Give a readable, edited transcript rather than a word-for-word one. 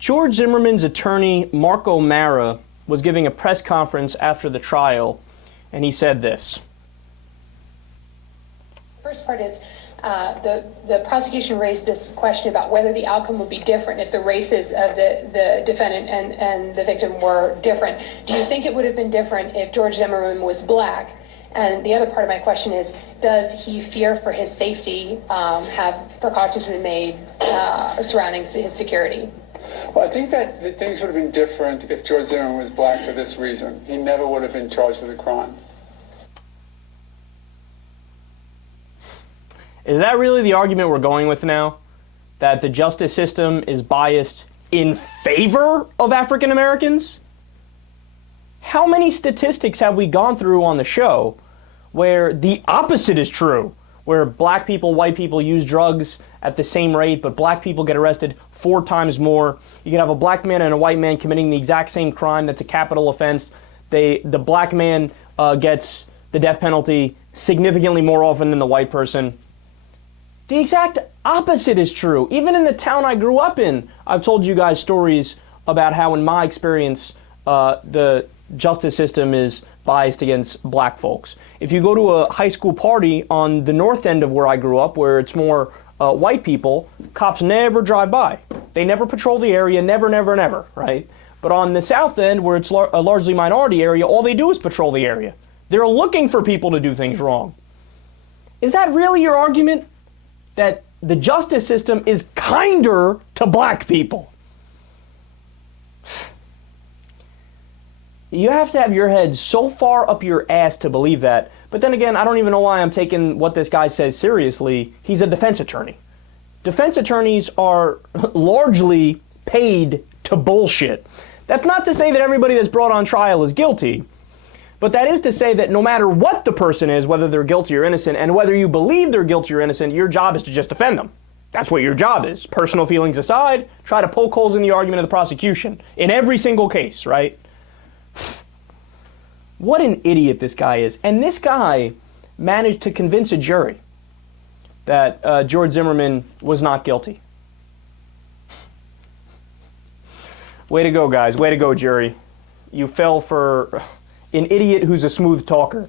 George Zimmerman's attorney, Mark O'Mara, was giving a press conference after the trial, and he said this. First part is the prosecution raised this question about whether the outcome would be different if the races of the defendant and the victim were different. Do you think it would have been different if George Zimmerman was black? And the other part of my question is, does he fear for his safety, have precautions been made surrounding his security? Well, I think that things would have been different if George Zimmerman was black for this reason. He never would have been charged with a crime. Is that really the argument we're going with now? That the justice system is biased in favor of African Americans? How many statistics have we gone through on the show where the opposite is true? Where black people, white people use drugs at the same rate, but black people get arrested 4 times more. You can have a black man and a white man committing the exact same crime that's a capital offense. The black man gets the death penalty significantly more often than the white person. The exact opposite is true. Even in the town I grew up in, I've told you guys stories about how, in my experience, the justice system is biased against black folks. If you go to a high school party on the north end of where I grew up, where it's more white people, cops never drive by. They never patrol the area, never, right? But on the south end, where it's a largely minority area, all they do is patrol the area. They're looking for people to do things wrong. Is that really your argument? That the justice system is kinder to black people? You have to have your head so far up your ass to believe that. But then again, I don't even know why I'm taking what this guy says seriously. He's a defense attorney. Defense attorneys are largely paid to bullshit. That's not to say that everybody that's brought on trial is guilty, but that is to say that no matter what the person is, whether they're guilty or innocent, and whether you believe they're guilty or innocent, your job is to just defend them. That's what your job is. Personal feelings aside, try to poke holes in the argument of the prosecution in every single case, right? What an idiot this guy is. And this guy managed to convince a jury that George Zimmerman was not guilty. Way to go, guys. Way to go, jury. You fell for an idiot who's a smooth talker.